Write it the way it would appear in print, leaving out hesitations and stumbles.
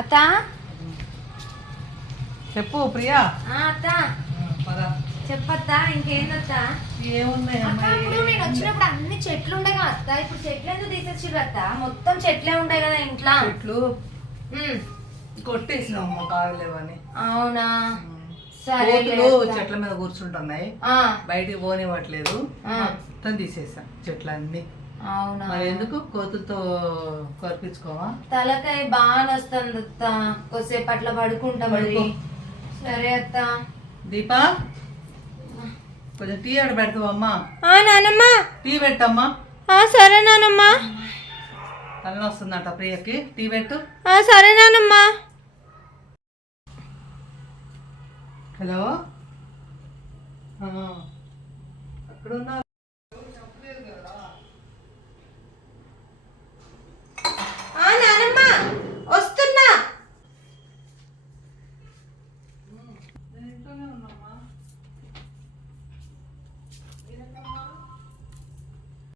అత్త చెప్పు ప్రియా. అత్త చెప్పత్తా ఇంకేందత్తా? ఏమున్నాయి ఇప్పుడు నేను వచ్చినప్పుడు అన్ని చెట్లు ఉండే కదా అత్త, ఇప్పుడు చెట్లు ఎందుకు తీసేసిర్రు అత్త? మొత్తం చెట్లే ఉంటాయి కదా ఇంట్లో. చెట్లు కొట్టేసినావు కావలేవని. అవునా? సరే. చెట్ల మీద కూర్చుంటున్నాయి, బయటికి పోనివ్వట్లేదు, మొత్తం తీసేసా చెట్లన్నీ. అవునా? మరి ఎందుకు కోతులతో కొరిపించుకోవా? తలకాయ బాగా వస్తుంది అత్త, కొద్దిసేపు అట్లా పడుకుంటా మరి. సరే అత్త. దీపా కొంచెం టీ ఆడ పెడతావమ్మా? నానమ్మ టీ పెట్టమ్మా. సరే నానమ్మ. తల వస్తుందట ప్రియకి, టీ పెట్టు. సరే నానమ్మ. హలో, అక్కడున్నా? నానమ్మ వస్తున్నా. నేను ఇంట్లోనే ఉన్నామ్మా.